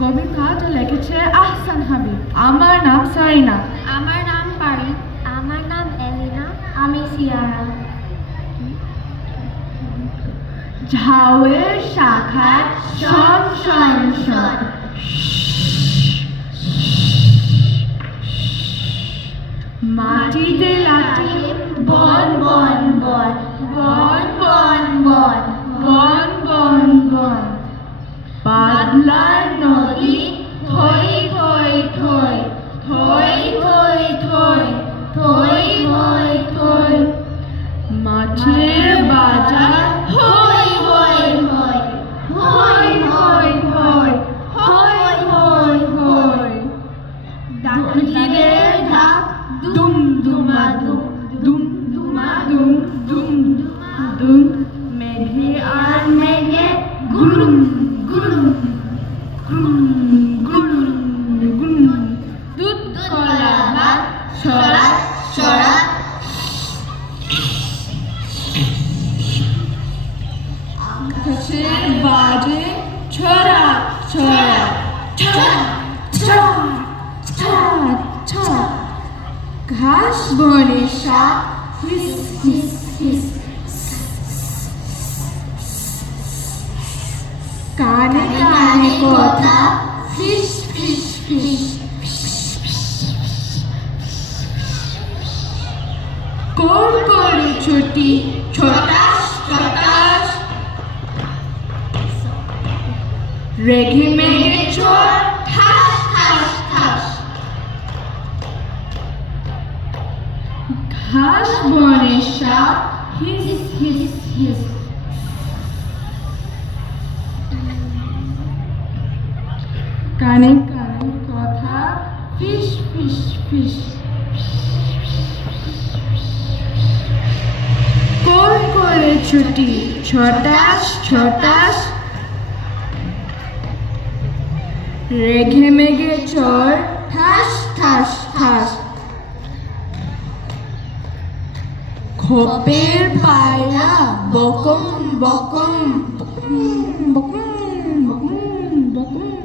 কবিতাটা লিখেছে আহসান হাবিব। আমার নাম সারিনা। আমার নাম পারি। আমার নাম এলিনা। আমি সিয়ারা। ঝাউয়ের শাখায় শন শন শন, মাটিতে লাঠি বন বন বন, বন বন বন, বন বন বন, বাদলার নদী থই থই থই, থই থই থই, থই থই থই, মাছের বাজার হই হই হই, হই হই হই, হই হই হই, ডাকিদের ঢাক দুম দুমা দুম, দুম দুমা দুম, দুম দুম, মেঘে আর মেঘে গুলুম গুলুম, গুলুম গুলুম গুলুম, দুধ কলা ভাত ছড়া ছড়া, আকাশের বাজে ছড়া ছড়া, ছড়া ছড়া ছড়া ছড়া, ঘাস বনে সাপ হিস হিস হিস, কানে কানে কথা ফিস ফিস ফিস, কোর করে ছুটি ছোটাস ছোটাস, রেগে মেগে চোর ঠাস ঠাস ঠাস, ঘাস বনে সাপ হিস হিস হিস, কানে কানে কথা ফিস ফিস ফিস, কোর করে ছুটি ছোটাস ছোটাস, রেগে মেগে চোর ঠাস ঠাস ঠাস, খোপের পায়রা বকম বকম বকম বকম বকম বকম,